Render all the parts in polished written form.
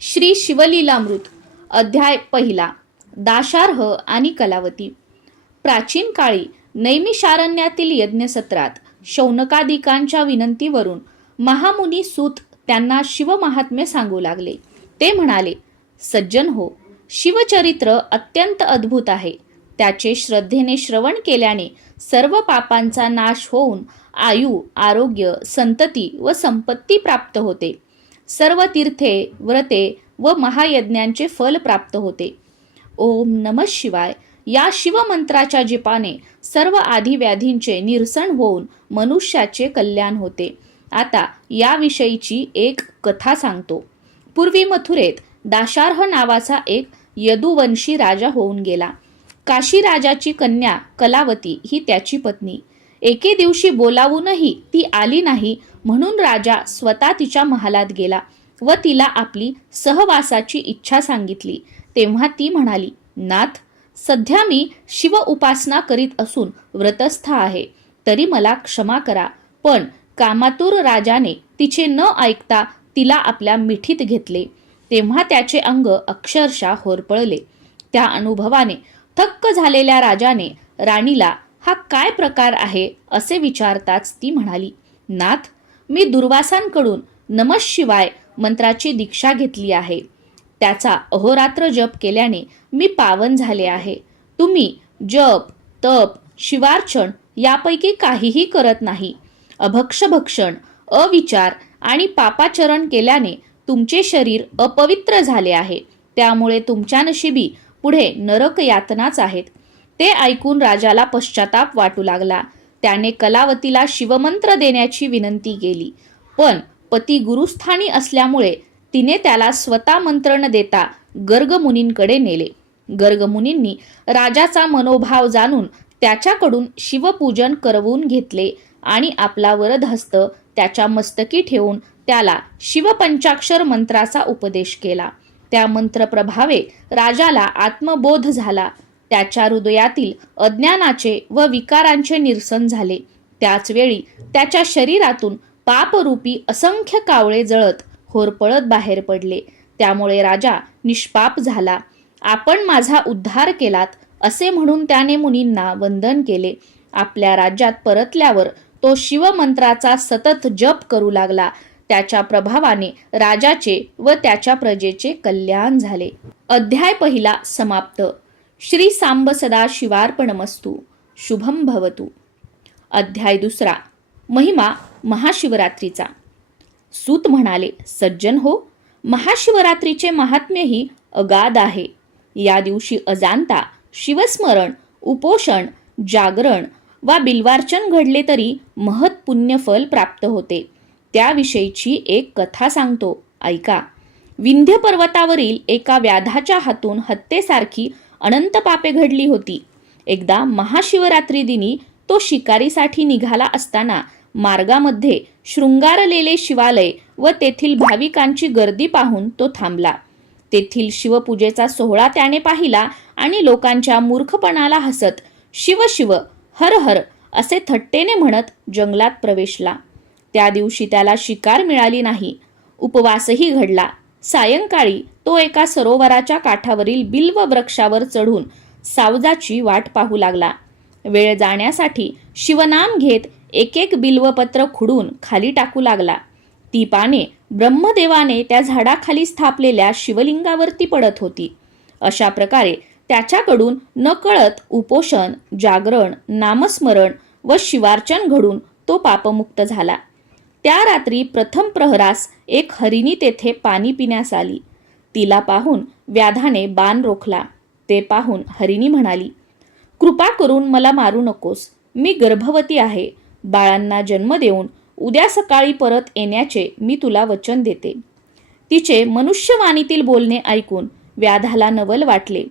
श्री शिवलीलामृत अध्याय पहिला. दाशार्ह आणि कलावती. प्राचीन काळी नैमिषारण्यातील यज्ञसत्रात शौनकादिकांच्या विनंतीवरून महामुनी सूत त्यांना शिवमहात्म्य सांगू लागले. ते म्हणाले, सज्जन हो, शिवचरित्र अत्यंत अद्भुत आहे. त्याचे श्रद्धेने श्रवण केल्याने सर्व पापांचा नाश होऊन आयु, आरोग्य, संतती व संपत्ती प्राप्त होते. सर्व तीर्थे, व्रते व महायज्ञांचे फल प्राप्त होते. ओम नमः शिवाय या शिवमंत्राच्या जपाने सर्व आधिव्याधींचे निरसन होऊन मनुष्याचे कल्याण होते. आता याविषयीची एक कथा सांगतो. पूर्वी मथुरेत दाशार्ह नावाचा एक यदुवंशी राजा होऊन गेला. काशी राजाची कन्या कलावती ही त्याची पत्नी. एके दिवशी बोलावूनही ती आली नाही, म्हणून राजा स्वतः तिच्या महालात गेला व तिला आपली सहवासाची इच्छा सांगितली. तेव्हा ती म्हणाली, नाथ, सध्या मी शिव उपासना करीत असून व्रतस्थ आहे, तरी मला क्षमा करा. पण कामातुर राजाने तिचे न ऐकता तिला आपल्या मिठीत घेतले. तेव्हा त्याचे अंग अक्षरशः होरपळले. त्या अनुभवाने थक्क झालेल्या राजाने राणीला हा काय प्रकार आहे असे विचारताच ती म्हणाली, नाथ, मी दुर्वासांकडून नमः शिवाय मंत्राची दीक्षा घेतली आहे. त्याचा अहोरात्र जप केल्याने मी पावन झाले आहे. तुम्ही जप, तप, शिवार्चन यापैकी काहीही करत नाही. अभक्षभक्षण, अविचार आणि पापाचरण केल्याने तुमचे शरीर अपवित्र झाले आहे. त्यामुळे तुमच्या नशिबी पुढे नरक यातनाच आहेत. ते ऐकून राजाला पश्चाताप वाटू लागला. त्याने कलावतीला शिवमंत्र देण्याची विनंती केली, पण पती गुरुस्थानी असल्यामुळे तिने त्याला स्वतः मंत्र न देता गर्गमुनींकडे नेले. गर्गमुनींनी राजाचा मनोभाव जाणून त्याच्याकडून शिवपूजन करवून घेतले आणि आपला वरदहस्त त्याच्या मस्तकी ठेवून त्याला शिवपंचाक्षर मंत्राचा उपदेश केला. त्या मंत्रप्रभावे राजाला आत्मबोध झाला. त्याच्या हृदयातील अज्ञानाचे व विकारांचे निरसन झाले. त्याच वेळी त्याच्या शरीरातून पापरूपी असंख्य कावळे जळत होरपळत बाहेर पडले. त्यामुळे राजा निष्पाप झाला. आपण माझा उद्धार केलात असे म्हणून त्याने मुनींना वंदन केले. आपल्या राज्यात परतल्यावर तो शिवमंत्राचा सतत जप करू लागला. त्याच्या प्रभावाने राजाचे व त्याच्या प्रजेचे कल्याण झाले. अध्याय पहिला समाप्त. श्री सांब सदा शिवार्पणमस्तु. शुभम भवतु. अध्याय दुसरा. महिमा महाशिवरात्रीचा. सूत म्हणाले, सज्जन हो, महाशिवरात्रीचे महात्म्यही अगाध आहे. या दिवशी अजांता शिवस्मरण, उपोषण, जागरण वा बिल्वार्चन घडले तरी महत् पुण्यफल प्राप्त होते. त्याविषयीची एक कथा सांगतो, ऐका. विंध्य पर्वतावरील एका व्याधाच्या हातून हत्येसारखी अनंत पापे घडली होती. एकदा महाशिवरात्री दिनी तो शिकारीसाठी निघाला असताना मार्गामध्ये शृंगारलेले शिवालय व तेथील भाविकांची गर्दी पाहून तो थांबला. तेथील शिवपूजेचा सोहळा त्याने पाहिला आणि लोकांच्या मूर्खपणाला हसत शिव शिव, हर हर असे थट्टेने म्हणत जंगलात प्रवेशला. त्या दिवशी त्याला शिकार मिळाली नाही. उपवासही घडला. सायंकाळी तो एका सरोवराच्या काठावरील बिल्व वृक्षावर चढून सावजाची वाट पाहू लागला. वेळ जाण्यासाठी शिवनाम घेत एक एक बिल्वपत्र खुडून खाली टाकू लागला. ती पाने ब्रह्मदेवाने त्या झाडाखाली स्थापलेल्या शिवलिंगावरती पडत होती. अशा प्रकारे त्याच्याकडून नकळत उपोषण, जागरण, नामस्मरण व शिवार्चन घडून तो पापमुक्त झाला. त्या रात्री प्रथम प्रहरास एक हरिणी तेथे पाणी पिण्यास आली. तिला पाहून व्याधाने बाण रोखला. ते पाहून हरिणी म्हणाली, कृपा करून मला मारू नकोस. मी गर्भवती आहे. बाळांना जन्म देऊन उद्या सकाळी परत येण्याचे मी तुला वचन देते. तिचे मनुष्यवाणीतील बोलणे ऐकून व्याधाला नवल वाटले.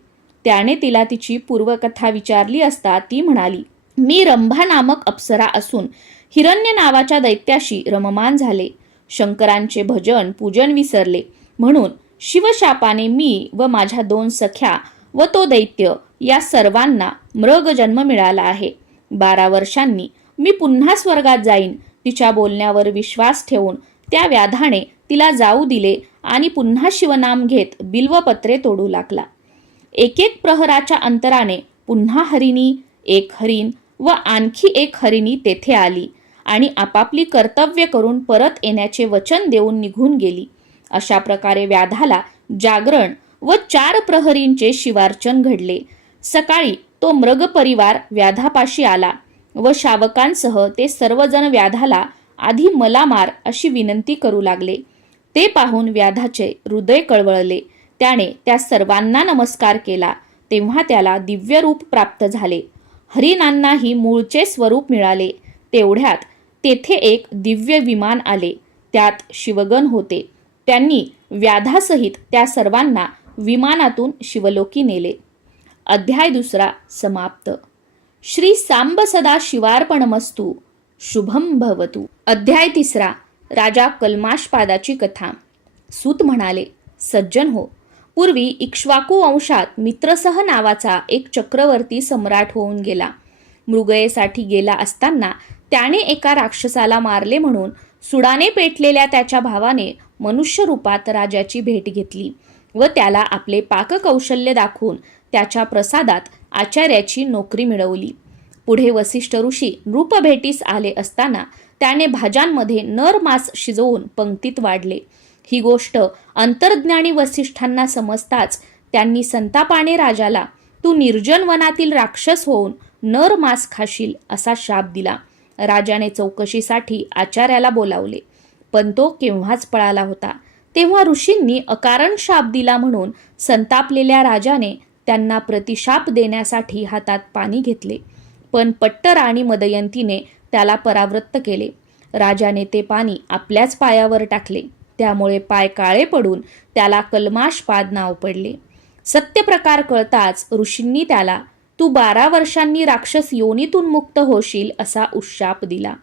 त्याने तिला तिची पूर्वकथा विचारली असता ती म्हणाली, मी रंभा नामक अप्सरा असून हिरण्य नावाच्या दैत्याशी रममान झाले. शंकरांचे भजन पूजन विसरले, म्हणून शिवशापाने मी व माझ्या 2 सख्या व तो दैत्य या सर्वांना मृग जन्म मिळाला आहे. 12 वर्षांनी मी पुन्हा स्वर्गात जाईन. तिच्या बोलण्यावर विश्वास ठेवून त्या व्याधाने तिला जाऊ दिले आणि पुन्हा शिवनाम घेत बिल्वपत्रे तोडू लागला. एक एक प्रहराच्या अंतराने पुन्हा हरिणी, एक हरिण व आणखी एक हरिणी तेथे आली आणि आपापली कर्तव्य करून परत येण्याचे वचन देऊन निघून गेली. अशा प्रकारे व्याधाला जागरण व 4 प्रहरींचे शिवार्चन घडले. सकाळी तो मृग परिवार व्याधापाशी आला व शावकांसह ते सर्वजण व्याधाला आधी मला मार अशी विनंती करू लागले. ते पाहून व्याधाचे हृदय कळवळले. त्याने त्या सर्वांना नमस्कार केला. तेव्हा त्याला दिव्य रूप प्राप्त झाले. हरिणांनाही मूळचे स्वरूप मिळाले. तेवढ्यात तेथे एक दिव्य विमान आले. त्यात शिवगण होते. त्यांनी व्याधासहित त्या सर्वांना विमानातून शिवलोकी नेले. अध्याय 2 समाप्त. श्री सांब सदा शिवार्पणमस्तु. शुभम भवतु. अध्याय 3 राजा कल्माषपादाची कथा. सूत म्हणाले, सज्जन हो, पूर्वी इक्ष्वाकू वंशात मित्रसह नावाचा एक चक्रवर्ती सम्राट होऊन गेला. मृगयेसाठी गेला असताना त्याने एका राक्षसाला मारले म्हणून सुडाने पेटलेल्या त्याच्या भावाने मनुष्य रूपात राजाची भेट घेतली व त्याला आपले पाककौशल्य दाखवून त्याच्या प्रसादात आचार्याची नोकरी मिळवली. पुढे वसिष्ठ ऋषी नृपभेटीस आले असताना त्याने भाज्यांमध्ये नर मांस शिजवून पंक्तीत वाढले. ही गोष्ट अंतर्ज्ञानी वसिष्ठांना समजताच त्यांनी संतापाने राजाला तू निर्जन वनातील राक्षस होऊन नर मांस खाशील असा शाप दिला. राजाने चौकशीसाठी आचार्याला बोलावले, पण तो केव्हाच पळाला होता. तेव्हा ऋषींनी अकारण शाप दिला म्हणून संतापलेल्या राजाने त्यांना प्रतिशाप देण्यासाठी हातात पाणी घेतले, पण पट्टराणी मदयंतीने त्याला परावृत्त केले. राजाने ते पाणी आपल्याच पायावर टाकले. त्यामुळे पाय काळे पडून त्याला कल्माषपाद नाव पडले. सत्यप्रकार कळताच ऋषींनी त्याला तू 12 वर्षांनी राक्षस योनीतून मुक्त होशील असा उशाप दिला.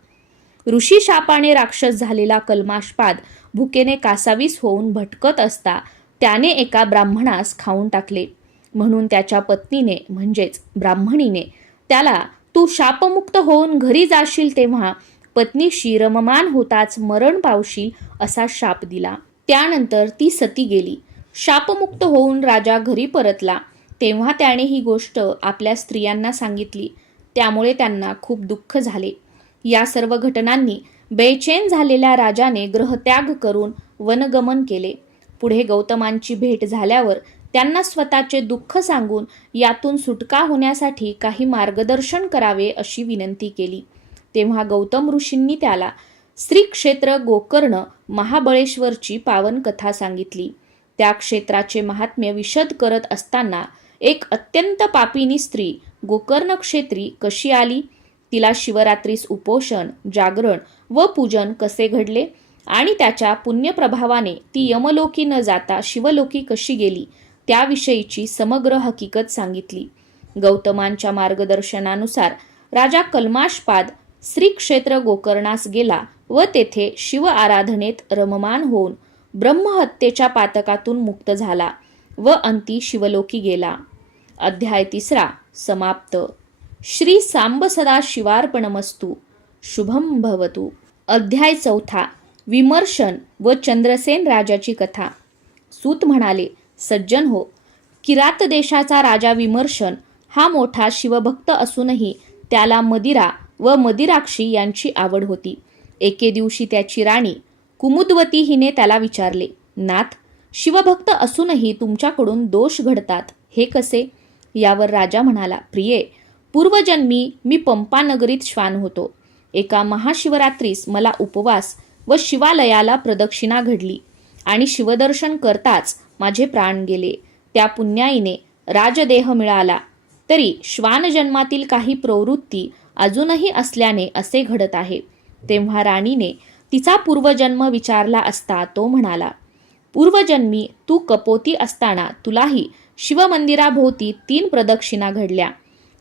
ऋषी शापाने राक्षस झालेला कल्माषपाद भुकेने कासावीस होऊन भटकत असता त्याने एका ब्राह्मणास खाऊन टाकले. म्हणून त्याच्या पत्नीने म्हणजेच ब्राह्मणीने त्याला तू शापमुक्त होऊन घरी जाशील तेव्हा पत्नीशी रममान होताच मरण पावशील असा शाप दिला. त्यानंतर ती सती गेली. शापमुक्त होऊन राजा घरी परतला. तेव्हा त्याने ही गोष्ट आपल्या स्त्रियांना सांगितली. त्यामुळे त्यांना खूप दुःख झाले. या सर्व घटनांनी बेचैन झालेल्या राजाने ग्रहत्याग करून वनगमन केले. पुढे गौतमांची भेट झाल्यावर त्यांना स्वतःचे दुःख सांगून यातून सुटका होण्यासाठी काही मार्गदर्शन करावे अशी विनंती केली. तेव्हा गौतम ऋषींनी त्याला श्री क्षेत्र गोकर्ण महाबळेश्वरची पावन कथा सांगितली. त्या क्षेत्राचे महात्म्य विशद करत असताना एक अत्यंत पापिनी स्त्री गोकर्ण क्षेत्री कशी आली, तिला शिवरात्रीस उपोषण, जागरण व पूजन कसे घडले आणि त्याच्या पुण्यप्रभावाने ती यमलोकी न जाता शिवलोकी कशी गेली त्याविषयीची समग्र हकीकत सांगितली. गौतमांच्या मार्गदर्शनानुसार राजा कल्माषपाद श्री क्षेत्र गोकर्णास गेला व तेथे शिव आराधनेत रममान होऊन ब्रह्महत्येच्या पातकातून मुक्त झाला व अंती शिवलोकी गेला. अध्याय 3 समाप्त. श्री सांब सदा शिवार्पणमस्तु. शुभम भवतु. अध्याय 4 विमर्शन व चंद्रसेन राजाची कथा. सूत म्हणाले, सज्जन हो, किरात देशाचा राजा विमर्शन हा मोठा शिवभक्त असूनही त्याला मदिरा व मदिराक्षी यांची आवड होती. एके दिवशी त्याची राणी कुमुद्वती हिने त्याला विचारले, नाथ, शिवभक्त असूनही तुमच्याकडून दोष घडतात, हे कसे? यावर राजा म्हणाला, प्रिये, पूर्वजन्मी मी पंपा नगरीत श्वान होतो. एका महाशिवरात्रीस मला उपवास व शिवालयाला प्रदक्षिणा घडली आणि शिवदर्शन करताच माझे प्राण गेले. त्या पुण्याईने राजदेह मिळाला. तरी श्वान जन्मातील काही प्रवृत्ती अजूनही असल्याने असे घडत आहे. तेव्हा राणीने तिचा पूर्वजन्म विचारला असता तो म्हणाला, पूर्वजन्मी तू कपोती असताना तुलाही शिवमंदिराभोवती 3 प्रदक्षिणा घडल्या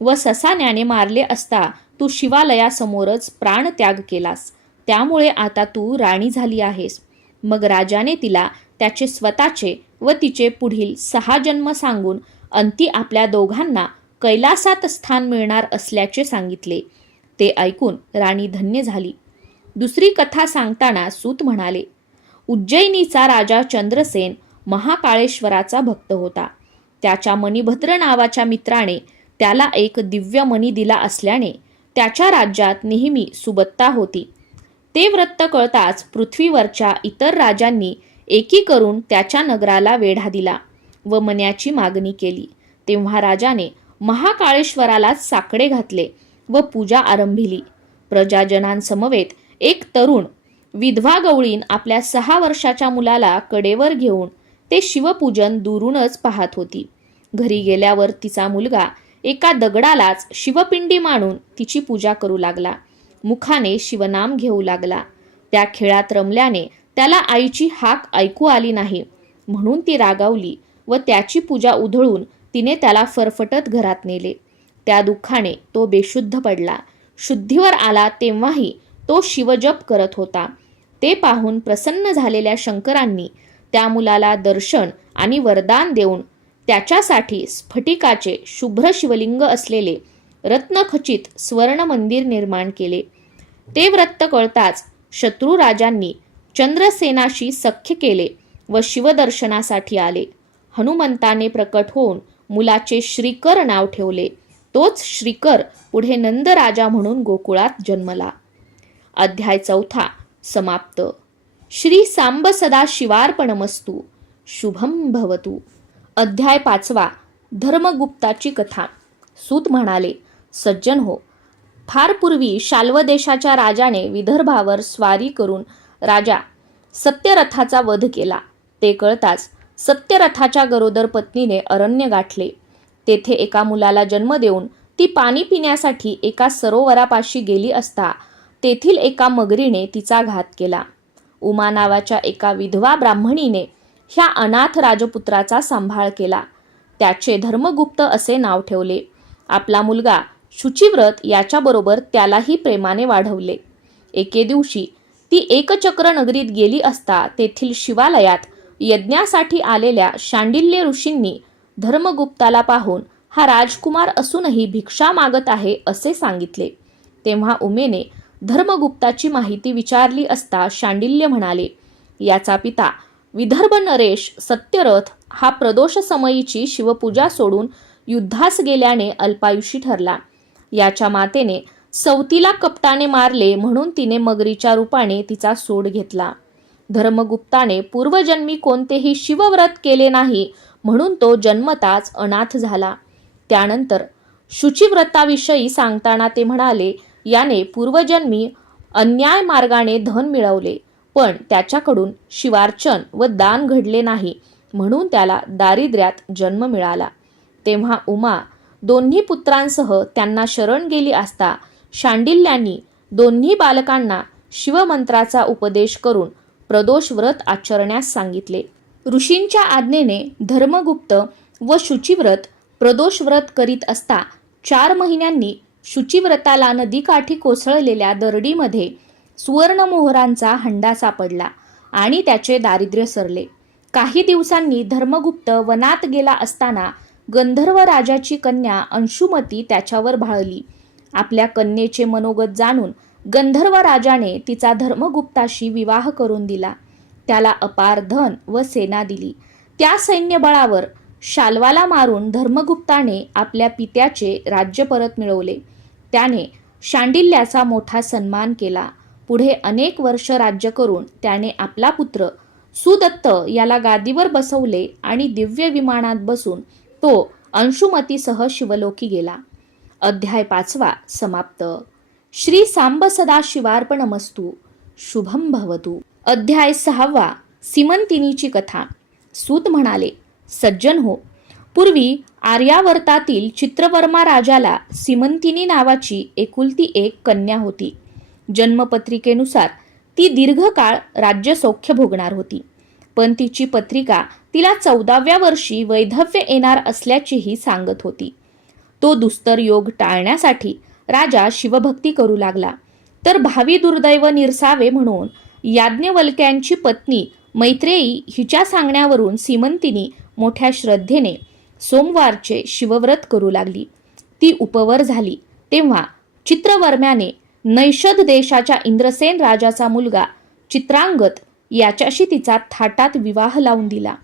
व ससाण्याने मारले असता तू शिवालयासमोरच प्राणत्याग केलास. त्यामुळे आता तू राणी झाली आहेस. मग राजाने तिला त्याचे स्वतःचे व तिचे पुढील 6 जन्म सांगून अंती आपल्या दोघांना कैलासात स्थान मिळणार असल्याचे सांगितले. ते ऐकून राणी धन्य झाली. दुसरी कथा सांगताना सूत म्हणाले, उज्जैनीचा राजा चंद्रसेन महाकाळेश्वराचा भक्त होता. त्याच्या मणिभद्र नावाच्या मित्राने त्याला एक दिव्य मणी दिला असल्याने त्याच्या राज्यात नेहमी सुबत्ता होती. ते वृत्त कळताच पृथ्वीवरच्या इतर राजांनी एकी करून त्याच्या नगराला वेढा दिला व मण्याची मागणी केली. तेव्हा राजाने महाकाळेश्वरालाच साकडे घातले व पूजा आरंभिली. प्रजाजनांसमवेत एक तरुण विधवा गवळीन आपल्या 6 वर्षाच्या मुलाला कडेवर घेऊन ते शिवपूजन दुरूनच पाहत होती. घरी गेल्यावर तिचा मुलगा एका दगडालाच शिवपिंडी मांडून तिची पूजा करू लागला. मुखाने शिवनाम घेऊ लागला. त्या खेळात रमल्याने त्याला आईची हाक ऐकू आली नाही, म्हणून ती रागावली व त्याची पूजा उधळून तिने त्याला फरफटत घरात नेले. त्या दुःखाने तो बेशुद्ध पडला. शुद्धीवर आला तेव्हाही तो शिवजप करत होता. ते पाहून प्रसन्न झालेल्या शंकरांनी त्या मुलाला दर्शन आणि वरदान देऊन त्याच्यासाठी स्फटिकाचे शुभ्र शिवलिंग असलेले रत्नखचित स्वर्ण मंदिर निर्माण केले. ते व्रत कळताच शत्रू राजांनी चंद्रसेनाशी सख्य केले व शिवदर्शनासाठी आले. हनुमंताने प्रकट होऊन मुलाचे श्रीकर नाव ठेवले. तोच श्रीकर पुढे नंद राजा म्हणून गोकुळात जन्मला. अध्याय 4 समाप्त. श्री सांब सदा शिवार्पणमस्तु. शुभम भवतु. अध्याय 5 धर्मगुप्ताची कथा. सूत म्हणाले, सज्जन हो, फार पूर्वी शाल्व देशाच्या राजाने विदर्भावर स्वारी करून राजा सत्यरथाचा वध केला. ते कळताच सत्यरथाच्या गरोदर पत्नीने अरण्य गाठले. तेथे एका मुलाला जन्म देऊन ती पाणी पिण्यासाठी एका सरोवरापाशी गेली असता तेथील एका मगरीने तिचा घात केला. उमा नावाच्या एका विधवा ब्राह्मणीने ह्या अनाथ राजपुत्राचा सांभाळ केला. त्याचे धर्मगुप्त असे नाव ठेवले. आपला मुलगा शुचिव्रत याच्याबरोबर त्यालाही प्रेमाने वाढवले. एके दिवशी ती एकचक्र नगरीत गेली असता तेथील शिवालयात यज्ञासाठी आलेल्या शांडिल्य ऋषींनी धर्मगुप्ताला पाहून हा राजकुमार असूनही भिक्षा मागत आहे असे सांगितले. तेव्हा उमेने धर्मगुप्ताची माहिती विचारली असता शांडिल्य म्हणाले, याचा पिता विदर्भ नरेश सत्यरथ हा प्रदोष समयीची शिवपूजा सोडून युद्धास गेल्याने अल्पायुषी ठरला. याच्या मातेने सवतीला कपटाने मारले म्हणून तिने मगरीच्या रूपाने तिचा सूड घेतला. धर्मगुप्ताने पूर्वजन्मी कोणतेही शिवव्रत केले नाही म्हणून तो जन्मताच अनाथ झाला. त्यानंतर शुचिव्रताविषयी सांगताना ते म्हणाले, याने पूर्वजन्मी अन्याय मार्गाने धन मिळवले, पण त्याच्याकडून शिवार्चन व दान घडले नाही म्हणून त्याला दारिद्र्यात जन्म मिळाला. तेव्हा उमा दोन्ही पुत्रांसह त्यांना शरण गेली असता शांडिल्यांनी दोन्ही बालकांना शिवमंत्राचा उपदेश करून प्रदोष व्रत आचरण्यास सांगितले. ऋषींच्या आज्ञेने धर्मगुप्त व शुचिव्रत प्रदोष व्रत करीत असता 4 महिन्यांनी शुचिव्रताला नदीकाठी कोसळलेल्या दरडीमध्ये सुवर्णमोहरांचा हंडा सापडला आणि त्याचे दारिद्र्य सरले. काही दिवसांनी धर्मगुप्त वनात गेला असताना गंधर्व राजाची कन्या अंशुमती त्याच्यावर भाळली. आपल्या कन्येचे मनोगत जाणून गंधर्व राजाने तिचा धर्मगुप्ताशी विवाह करून दिला. त्याला अपार धन व सेना दिली. त्या सैन्यबळावर शाल्वाला मारून धर्मगुप्ताने आपल्या पित्याचे राज्य परत मिळवले. त्याने शांडिल्याचा मोठा सन्मान केला. पुढे अनेक वर्ष राज्य करून त्याने आपला पुत्र सुदत्त याला गादीवर बसवले आणि दिव्य विमानात बसून तो अंशुमतीसह शिवलोकी गेला. अध्याय 5 समाप्त. श्री सांब सदा शिवार्पणमस्तु. शुभम भवतु. अध्याय 6 सीमंतिनीची कथा. सूत म्हणाले, सज्जन हो, पूर्वी आर्यावर्तातील चित्रवर्मा राजाला सीमंतिनी नावाची एकुलती एक कन्या होती. जन्मपत्रिकेनुसार ती दीर्घकाळ राज्यसौख्य भोगणार होती, पण तिची पत्रिका तिला 14व्या वर्षी वैधव्य येणार असल्याचीही सांगत होती. तो दुस्तर योग टाळण्यासाठी राजा शिवभक्ती करू लागला. तर भावी दुर्दैव निरसावे म्हणून याज्ञवल्क्यांची पत्नी मैत्रेयी हिच्या सांगण्यावरून सीमंतिनी मोठ्या श्रद्धेने सोमवारचे शिवव्रत करू लागली. ती उपवर झाली तेव्हा चित्रवर्म्याने नैषद देशाच्या इंद्रसेन राजाचा मुलगा चित्रांगत याच्याशी तिचा थाटात विवाह लावून दिला.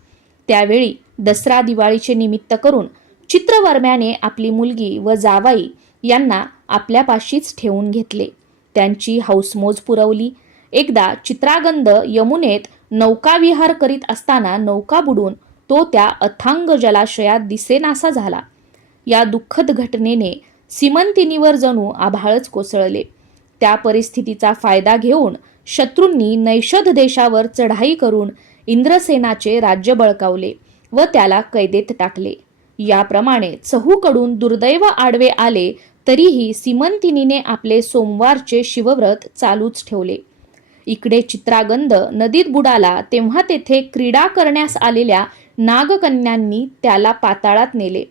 त्यावेळी दसरा दिवाळीचे निमित्त करून चित्रवर्म्याने आपली मुलगी व जावाई यांना आपल्यापाशीच ठेवून घेतले. त्यांची हौसमोज पुरवली. एकदा चित्रागंध यमुनेत नौकाविहार करीत असताना नौका बुडून तो त्या अथांग जलाशयात दिसेनासा झाला. या दुःखद घटनेने सीमंतिनीवर जणू आभाळच कोसळले. त्या परिस्थितीचा फायदा घेऊन शत्रूंनी नैषध देशावर चढाई करून इंद्रसेनाचे राज्य बळकावले व त्याला कैदेत टाकले. याप्रमाणे चहूकडून दुर्दैव आडवे आले तरीही सीमंतिनीने आपले सोमवारचे शिवव्रत चालूच ठेवले. इकडे चित्रागंध नदीत बुडाला तेव्हा तेथे क्रीडा करण्यास आलेल्या नागकन्यांनी त्याला पाताळात नेले.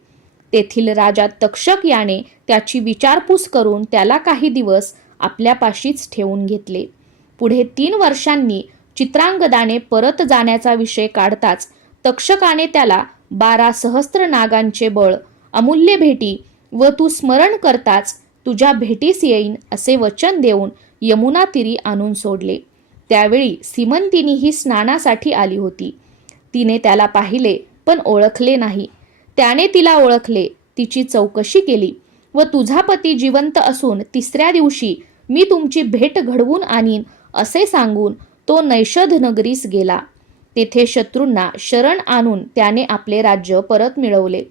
तेथील राजा तक्षक याने त्याची विचारपूस करून त्याला काही दिवस आपल्यापाशीच ठेवून घेतले. पुढे 3 वर्षांनी चित्रांगदाने परत जाण्याचा विषय काढताच तक्षकाने त्याला 12 सहस्त्र नागांचे बळ, अमूल्य भेटी व तू स्मरण करताच तुझ्या भेटीस येईन असे वचन देऊन यमुना तीरी आणून सोडले. त्यावेळी सीमंतिनी ही स्नानासाठी आली होती. तिने त्याला पाहिले पण ओळखले नाही. त्याने तिला ओळखले, तिची चौकशी केली व तुझा पती जिवंत असून 3ऱ्या दिवशी मी तुमची भेट घडवून आणीन असे सांगून तो नैषध नगरीस गेला. तेथे शत्रूंना शरण आणून त्याने आपले राज्य परत मिळवले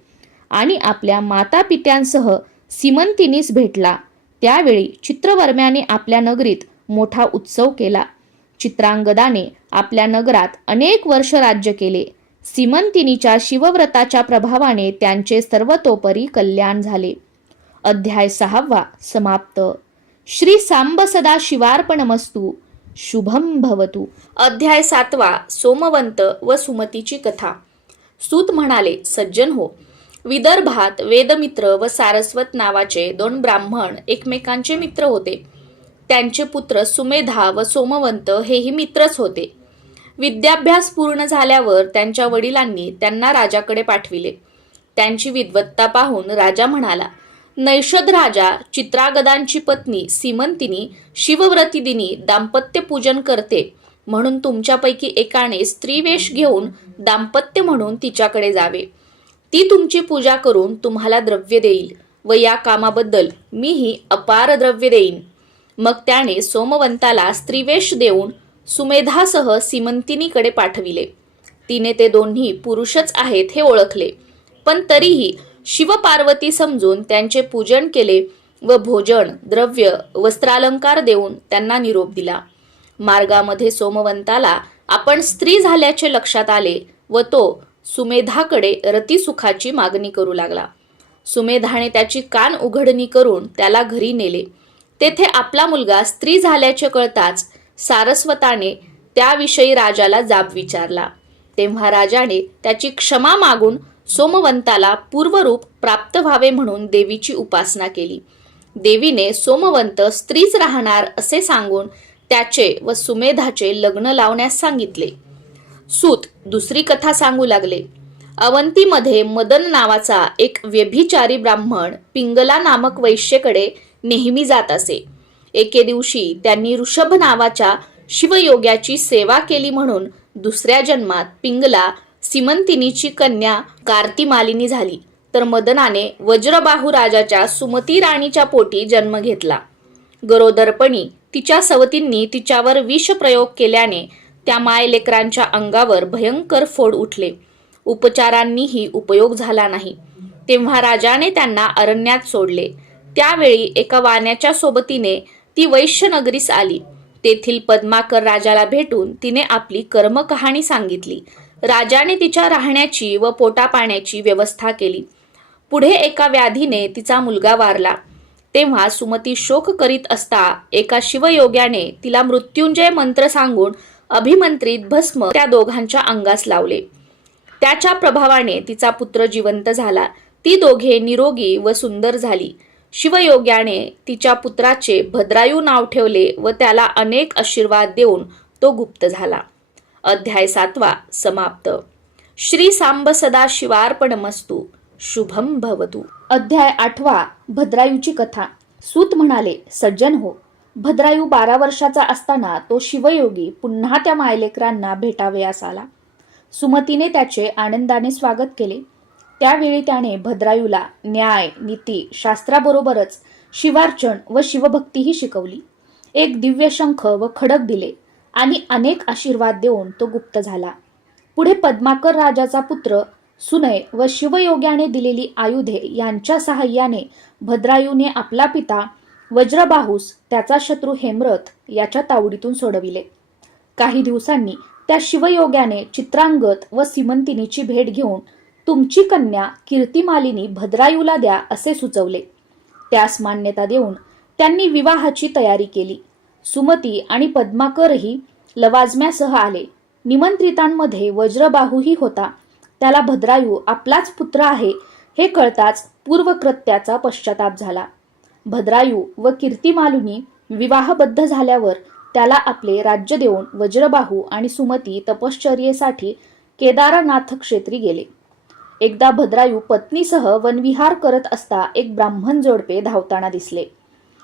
आणि आपल्या माता पित्यांसह सीमंतिनीस भेटला. त्यावेळी चित्रवर्म्याने आपल्या नगरीत मोठा उत्सव केला. चित्रांगदाने आपल्या नगरात अनेक वर्ष राज्य केले. सीमंतिनीच्या शिवव्रताच्या प्रभावाने त्यांचे सर्वतोपरी कल्याण झाले. अध्याय 6 समाप्त. श्री सांब सदा शिवार्पणमस्तु. शुभम भवतु. अध्याय 7 सोमवंत व सुमतीची कथा. सूत म्हणाले, सज्जन हो, विदर्भात वेदमित्र व सारस्वत नावाचे 2 ब्राह्मण एकमेकांचे मित्र होते. त्यांचे पुत्र सुमेधा व सोमवंत हेही मित्रच होते. विद्याभ्यास पूर्ण झाल्यावर त्यांच्या वडिलांनी त्यांना राजाकडे पाठविले. त्यांची विद्वत्ता पाहून राजा म्हणाला, नैषध राजा चित्रागदांची पत्नी सीमंतिनी शिवव्रती दिनी दाम्पत्य पूजन करते, म्हणून तुमच्यापैकी एकाने स्त्रीवेश घेऊन दाम्पत्य म्हणून तिच्याकडे जावे. ती तुमची पूजा करून तुम्हाला द्रव्य देईल व या कामाबद्दल मीही अपार द्रव्य देईन. मग त्याने सोमवंताला स्त्रीवेश देऊन सुमेधासह सीमंतिनीकडे पाठविले. तिने ते दोन्ही पुरुषच आहेत हे ओळखले, पण तरीही शिवपार्वती समजून त्यांचे पूजन केले व भोजन, द्रव्य, वस्त्रालंकार देऊन त्यांना निरोप दिला. मार्गामध्ये सोमवंताला आपण स्त्री झाल्याचे लक्षात आले व तो सुमेधाकडे रतिसुखाची मागणी करू लागला. सुमेधाने त्याची कान उघडणी करून त्याला घरी नेले. तेथे आपला मुलगा स्त्री झाल्याचे कळताच सारस्वताने त्याविषयी राजाला जाब विचारला. तेव्हा राजाने त्याची क्षमा मागून सोमवंताला पूर्वरूप प्राप्त व्हावे म्हणून देवीची उपासना केली. देवीने सोमवंत स्त्रीच राहणार असे सांगून त्याचे व सुमेधाचे लग्न लावण्यास सांगितले. सूत दुसरी कथा सांगू लागले. अवंतीमध्ये मदन नावाचा एक व्यभिचारी ब्राह्मण पिंगला नामक वैश्येकडे नेहमी जात असे. एके दिवशी त्यांनी ऋषभ नावाच्या शिवयोग्याची सेवा केली म्हणून 2ऱ्या जन्मात पिंगला सीमंतिनीची कन्या कार्तिमालिनी झाली, तर मदनाने वज्रबाहू राजाच्या सुमती राणीच्या पोटी जन्म घेतला. गरोदरपणी तिच्या सवतींनी तिच्यावर विषप्रयोग केल्याने त्या मायलेकरांच्या अंगावर भयंकर फोड उठले. उपचारांनीही उपयोग झाला नाही. तेव्हा राजाने त्यांना अरण्यात सोडले. त्यावेळी एका वाण्याच्या सोबतीने ती वैश्यनगरीस आली. तेथील पद्माकर राजाला भेटून तिने आपली कर्मकहाणी सांगितली. राजाने तिच्या राहण्याची व पोटापाण्याची व्यवस्था केली. पुढे एका व्याधीने तिचा मुलगा वारला. तेव्हा सुमती शोक करीत असता एका शिवयोग्याने तिला मृत्युंजय मंत्र सांगून अभिमंत्रित भस्म त्या दोघांच्या अंगास लावले. त्याच्या प्रभावाने तिचा पुत्र जिवंत झाला. ती दोघे निरोगी व सुंदर झाली. शिवयोग्याने तिच्या पुत्राचे भद्रायू नाव ठेवले व त्याला अनेक आशीर्वाद देऊन तो गुप्त झाला. अध्याय 7 समाप्त. श्री सांब सदा शिवार्पणमस्तु. शुभम भवतु. अध्याय 8 भद्रायूची कथा. सूत म्हणाले, सज्जन हो, भद्रायू 12 वर्षाचा असताना तो शिवयोगी पुन्हा त्या मायलेकरांना भेटावयास आला. सुमतीने त्याचे आनंदाने स्वागत केले. त्यावेळी त्याने भद्रायूला न्याय, नीती, शास्त्राबरोबरच शिवार्चन व शिवभक्तीही शिकवली. एक दिव्य शंख व खडक दिले आणि अनेक आशीर्वाद देऊन तो गुप्त झाला. पुढे पद्माकर राजाचा पुत्र सुनय व शिवयोग्याने दिलेली आयुधे यांच्या सहाय्याने भद्रायूने आपला पिता वज्रबाहूस त्याचा शत्रू हेमरथ याच्या तावडीतून सोडविले. काही दिवसांनी त्या शिवयोग्याने चित्रांगद व सीमंतिनीची भेट घेऊन तुमची कन्या कीर्तिमालिनी भद्रायूला द्या असे सुचवले. त्यास मान्यता देऊन त्यांनी विवाहाची तयारी केली. सुमती आणि पद्माकरही लवाजम्यासह आले. निमंत्रितांमध्ये वज्रबाहूही होता. त्याला भद्रायू आपलाच पुत्र आहे हे कळताच पूर्वकृत्याचा पश्चाताप झाला. भद्रायू व कीर्तिमालिनी विवाहबद्ध झाल्यावर त्याला आपले राज्य देऊन वज्रबाहू आणि सुमती तपश्चर्येसाठी केदारनाथ क्षेत्री गेले. एकदा भद्रायू पत्नीसह वनविहार करत असता एक ब्राह्मण जोडपे धावताना दिसले.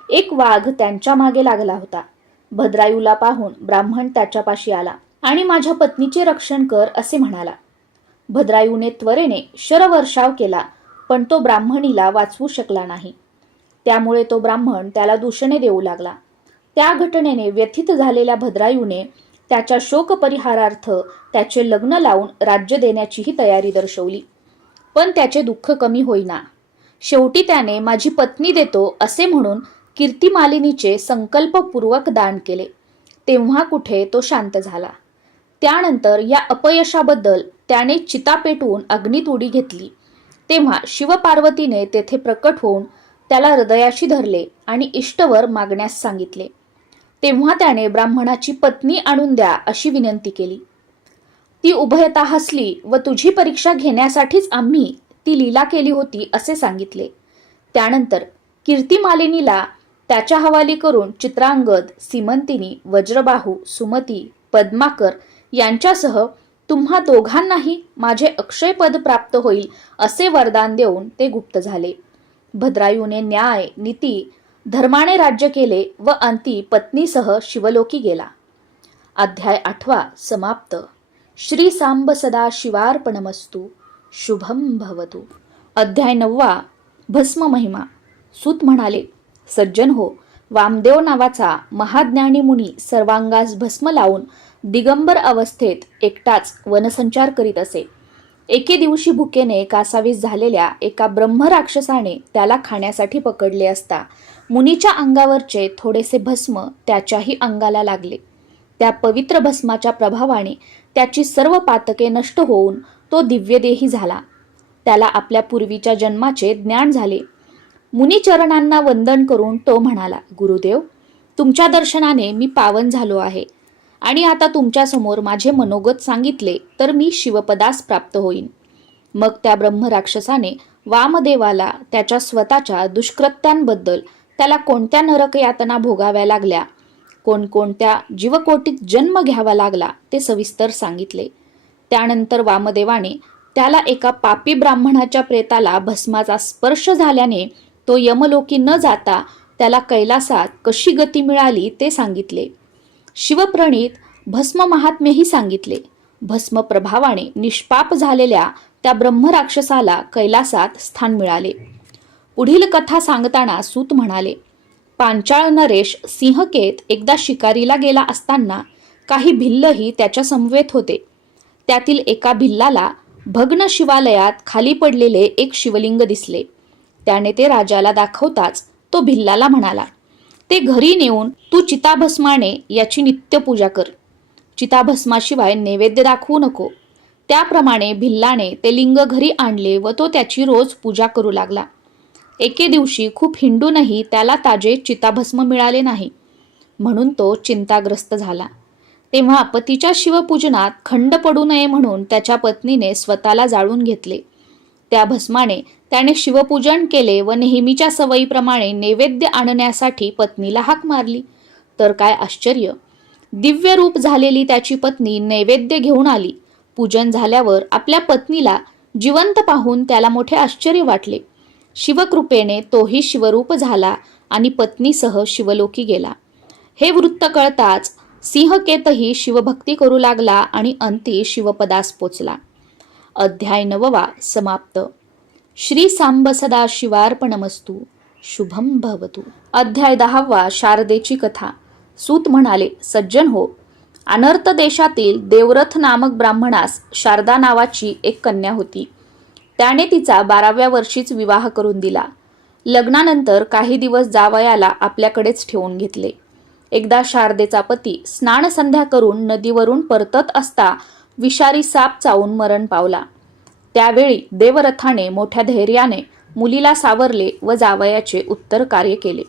एक वाघ त्यांच्या मागे लागला होता. भद्रायूला पाहून ब्राह्मण त्याच्यापाशी आला आणि माझ्या पत्नीचे रक्षण कर असे म्हणाला. भद्रायूने त्वरेने शरवर्षाव केला, पण तो ब्राह्मणीला वाचवू शकला नाही. त्यामुळे तो ब्राह्मण त्याला दूषणे देऊ लागला. त्या घटनेने व्यथित झालेल्या भद्रायूने त्याच्या शोकपरिहारार्थ त्याचे लग्न लावून राज्य देण्याचीही तयारी दर्शवली. पण त्याचे दुःख कमी होईना. शेवटी त्याने माझी पत्नी देतो असे म्हणून कीर्तिमालिनीचे संकल्पपूर्वक दान केले. तेव्हा कुठे तो शांत झाला. त्यानंतर या अपयशाबद्दल त्याने चिता पेटवून अग्नीत उडी घेतली. तेव्हा शिवपार्वतीने तेथे प्रकट होऊन त्याला हृदयाशी धरले आणि इष्टवर मागण्यास सांगितले. तेव्हा त्याने ब्राह्मणाची पत्नी आणून द्या अशी विनंती केली. ती उभयता हसली व तुझी परीक्षा घेण्यासाठीच आम्ही ती लीला केली होती असे सांगितले. त्यानंतर कीर्तिमालिनीला त्याच्या हवाली करून चित्रांगद, सीमंतिनी, वज्रबाहू, सुमती, पद्माकर यांच्यासह तुम्हा दोघांनाही माझे अक्षय पद प्राप्त होईल असे वरदान देऊन ते गुप्त झाले. भद्रायूने न्याय, नीती, धर्माने राज्य केले व अंती पत्नीसह शिवलोकी गेला. अध्याय 8 समाप्त. श्री सांब सदा शिवार्पणमस्तु. शुभम भवतु. अध्याय 9 भस्म महिमा. सूत म्हणाले, सज्जन हो, वामदेव नावाचा महाज्ञानी मुनी सर्वांगास भस्म लावून दिगंबर अवस्थेत एकटाच वनसंचार करीत असे. एके दिवशी भुकेने कासावीस झालेल्या एका ब्रह्मराक्षसाने त्याला खाण्यासाठी पकडले असता मुनीच्या अंगावरचे थोडेसे भस्म त्याच्याही अंगाला लागले. त्या पवित्र भस्माच्या प्रभावाने त्याची सर्व पातके नष्ट होऊन तो दिव्यदेही झाला. त्याला आपल्या पूर्वीच्या जन्माचे ज्ञान झाले. मुनिचरणांना वंदन करून तो म्हणाला, गुरुदेव, तुमच्या दर्शनाने मी पावन झालो आहे आणि आता तुमच्यासमोर माझे मनोगत सांगितले तर मी शिवपदास प्राप्त होईन. मग त्या ब्रह्मराक्षसाने वामदेवाला त्याच्या स्वतःच्या दुष्कृत्यांबद्दल, त्याला कोणत्या नरक यातना भोगाव्या लागल्या, कोणकोणत्या जीवकोटीत जन्म घ्यावा लागला ते सविस्तर सांगितले. त्यानंतर वामदेवाने त्याला एका पापी ब्राह्मणाच्या प्रेताला भस्माचा स्पर्श झाल्याने तो यमलोकी न जाता त्याला कैलासात कशी गती मिळाली ते सांगितले. शिवप्रणीत भस्म महात्म्यही सांगितले. भस्म प्रभावाने निष्पाप झालेल्या त्या ब्रह्मराक्षसाला कैलासात स्थान मिळाले. पुढील कथा सांगताना सूत म्हणाले, पांचाळ नरेश सिंहकेत एकदा शिकारीला गेला असताना काही भिल्लही त्याच्या समवेत होते. त्यातील एका भिल्लाला भग्न शिवालयात खाली पडलेले एक शिवलिंग दिसले. त्याने ते राजाला दाखवताच तो भिल्लाला म्हणाला, ते घरी नेऊन तू चिताभस्माने याची नित्यपूजा कर. चिताभस्माशिवाय नैवेद्य दाखवू नको. त्याप्रमाणे भिल्लाने ते लिंग घरी आणले व तो त्याची रोज पूजा करू लागला. एके दिवशी खूप हिंडूनही त्याला ताजे चिताभस्म मिळाले नाही, म्हणून तो चिंताग्रस्त झाला. तेव्हा पतीच्या शिवपूजनात खंड पडू नये म्हणून त्याच्या पत्नीने स्वतःला जाळून घेतले. त्या भस्माने त्याने शिवपूजन केले व नेहमीच्या सवयीप्रमाणे नैवेद्य आणण्यासाठी पत्नीला हाक मारली. तर काय आश्चर्य! दिव्य रूप झालेली त्याची पत्नी नैवेद्य घेऊन आली. पूजन झाल्यावर आपल्या पत्नीला जिवंत पाहून त्याला मोठे आश्चर्य वाटले. शिवकृपेने तोही शिवरूप झाला आणि पत्नीसह शिवलोकी गेला. हे वृत्त कळताच सिंहकेतही शिवभक्ती करू लागला आणि अंती शिवपदास पोचला. अध्याय 9 समाप्त. श्री सांब सदा शिवार्पणमस्तु. शुभम भवतु. अध्याय 10 शारदेची कथा. सूत म्हणाले, सज्जन हो, अनर्थ देशातील देवरथ नामक ब्राह्मणास शारदा नावाची एक कन्या होती. त्याने तिचा 12व्या वर्षीच विवाह करून दिला. लग्नानंतर काही दिवस जावयाला आपल्याकडेच ठेवून घेतले. एकदा शारदेचा पती स्नान संध्या करून नदीवरून परतत असता विषारी साप चावून मरण पावला. त्यावेळी देवरथाने मोठ्या धैर्याने मुलीला सावरले व जावयाचे उत्तर कार्य केले.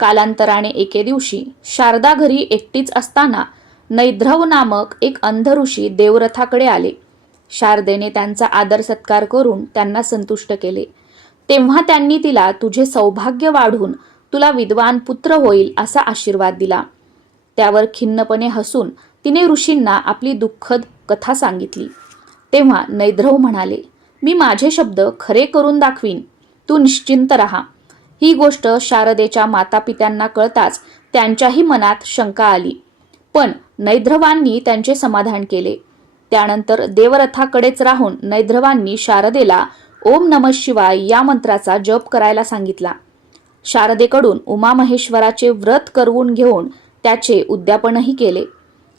कालांतराने एके दिवशी शारदा घरी एकटीच असताना नैध्रव नामक एक अंध ऋषी देवरथाकडे आले. शारदेने त्यांचा आदर सत्कार करून त्यांना संतुष्ट केले. तेव्हा त्यांनी तिला तुझे सौभाग्य वाढून तुला विद्वान पुत्र होईल असा आशीर्वाद दिला. त्यावर खिन्नपणे हसून तिने ऋषींना आपली दुःखद कथा सांगितली. तेव्हा नैध्रव म्हणाले, मी माझे शब्द खरे करून दाखवीन, तू निश्चिंत राहा. ही गोष्ट शारदेच्या मातापित्यांना कळताच त्यांच्याही मनात शंका आली, पण नैध्रवांनी त्यांचे समाधान केले. त्यानंतर देवरथाकडेच राहून नैध्रवांनी शारदेला ओम नमः शिवाय या मंत्राचा जप करायला सांगितला. शारदेकडून उमामहेश्वराचे व्रत करवून घेऊन त्याचे उद्यापनही केले.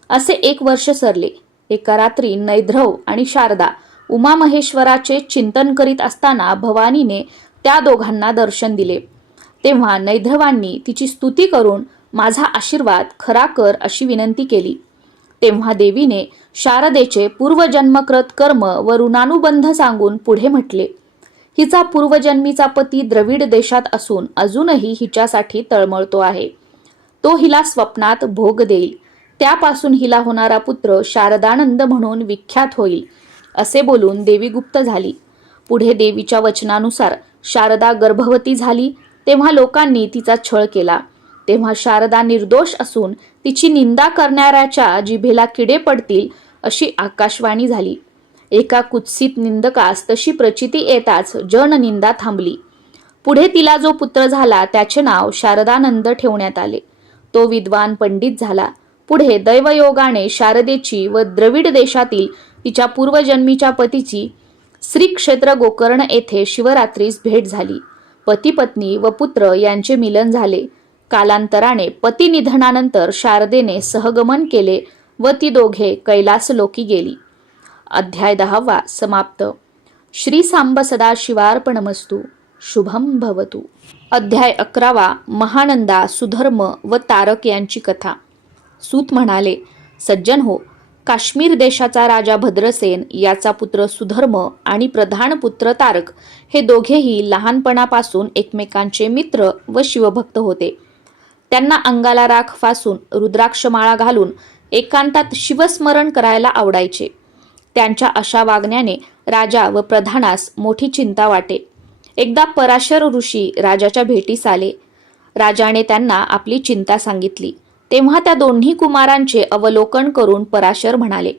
असे 1 वर्ष सरले. एका रात्री नैध्रव आणि शारदा उमामहेश्वराचे चिंतन करीत असताना भवानीने त्या दोघांना दर्शन दिले. तेव्हा नैध्रवांनी तिची स्तुती करून माझा आशीर्वाद खरा कर अशी विनंती केली. तेव्हा देवीने शारदेचे पूर्वजन्मकृत कर्म व ऋणानुबंध सांगून पुढे म्हटले, हिचा पूर्वजन्मीचा पती द्रविड देशात असून अजूनही हिच्यासाठी तळमळतो आहे. तो हिला स्वप्नात भोग देईल. त्यापासून हिला होणारा पुत्र शारदानंद म्हणून विख्यात होईल असे बोलून देवी गुप्त झाली. पुढे देवीच्या वचनानुसार शारदा गर्भवती झाली. तेव्हा लोकांनी तिचा छळ केला. तेव्हा शारदा निर्दोष असून तिची निंदा करणाऱ्याच्या जिभेला किडे पडतील अशी आकाशवाणी झाली. एका कुत्सित निंदकास तशी प्रचिती येताच जननिंदा थांबली. पुढे तिला जो पुत्र झाला त्याचे नाव शारदानंद ठेवण्यात आले. तो विद्वान पंडित झाला. पुढे दैवयोगाने शारदेची व द्रविड देशातील तिच्या पूर्वजन्मीच्या पतीची श्री क्षेत्र गोकर्ण येथे शिवरात्रीस भेट झाली. पती पत्नी व पुत्र यांचे मिलन झाले. कालांतराने पती निधनानंतर शारदेने सहगमन केले व ती दोघे कैलासलोकी गेली. अध्याय 10 समाप्त. श्री सांब सदा शिवार्पणमस्तु. शुभम भवतु. अध्याय 11 महानंदा, सुधर्म व तारक यांची कथा. सूत म्हणाले, सज्जन हो, काश्मीर देशाचा राजा भद्रसेन याचा पुत्र सुधर्म आणि प्रधान पुत्र तारक हे दोघेही लहानपणापासून एकमेकांचे मित्र व शिवभक्त होते. त्यांना अंगाला राख फासून रुद्राक्षमाळा घालून एकांतात शिवस्मरण करायला आवडायचे. त्यांच्या अशा वागण्याने राजा व प्रधानास मोठी चिंता वाटे. एकदा पराशर ऋषी राजाच्या भेटीस आले. राजाने त्यांना आपली चिंता सांगितली. तेव्हा त्या दोन्ही कुमारांचे अवलोकन करून पराशर म्हणाले,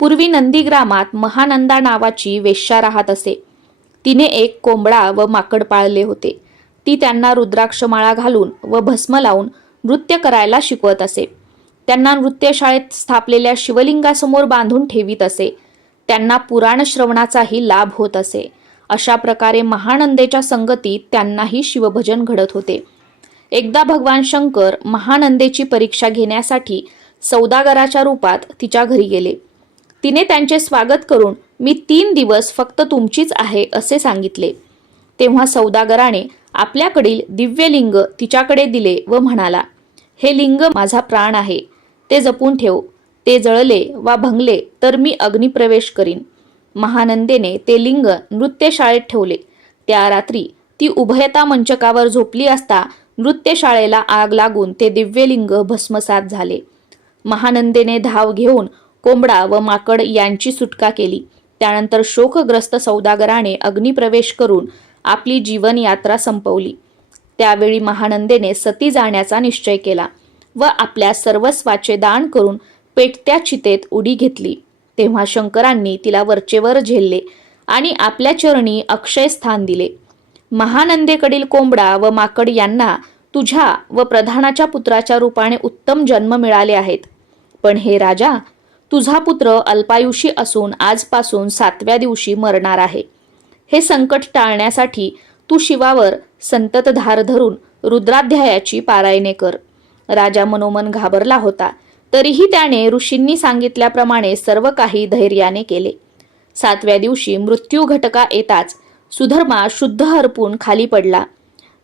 पूर्वी नंदीग्रामात महानंदा नावाची वेश्या राहत असे. तिने एक कोंबडा व माकड पाळले होते. ती त्यांना रुद्राक्षमाळा घालून व भस्म लावून नृत्य करायला शिकवत असे. त्यांना नृत्यशाळेत स्थापलेल्या शिवलिंगासमोर बांधून ठेवीत असे. त्यांना पुराण श्रवणाचाही लाभ होत असे. अशा प्रकारे महानंदेच्या संगतीत त्यांनाही शिवभजन घडत होते. एकदा भगवान शंकर महानंदेची परीक्षा घेण्यासाठी सौदागराच्या रूपात तिच्या घरी गेले. तिने त्यांचे स्वागत करून मी 3 दिवस फक्त तुमचीच आहे असे सांगितले. तेव्हा सौदागराने आपल्याकडील दिव्यलिंग तिच्याकडे दिले व म्हणाला, हे लिंग माझा प्राण आहे, ते जपून ठेव. ते जळले वा भंगले तर मी अग्निप्रवेश करीन. महानंदेने ते लिंग नृत्यशाळेत ठेवले. त्या रात्री ती उभयता मंचकावर झोपली असता नृत्यशाळेला आग लागून ते दिव्यलिंग भस्मसात झाले. महानंदेने धाव घेऊन कोंबडा व माकड यांची सुटका केली. त्यानंतर शोकग्रस्त सौदागराने अग्निप्रवेश करून आपली जीवन यात्रा संपवली. त्यावेळी महानंदेने सती जाण्याचा निश्चय केला व आपल्या सर्वस्वाचे दान करून पेटत्या चितेत उडी घेतली. तेव्हा शंकरांनी तिला वरचेवर झेलले आणि आपल्या चरणी अक्षय स्थान दिले. महानंदेकडील कोंबडा व माकड यांना तुझ्या व प्रधानाच्या पुत्राच्या रूपाने उत्तम जन्म मिळाले आहेत. पण हे राजा, तुझा पुत्र अल्पायुषी असून आजपासून 7व्या दिवशी मरणार आहे. हे संकट टाळण्यासाठी तू शिवावर संतत धार धरून रुद्राध्यायाची पारायणे कर. राजा मनोमन घाबरला होता, तरीही त्याने ऋषींनी सांगितल्याप्रमाणे सर्व काही धैर्याने केले. 7व्या दिवशी मृत्यू घटका येताच सुधर्मा शुद्ध हरपून खाली पडला.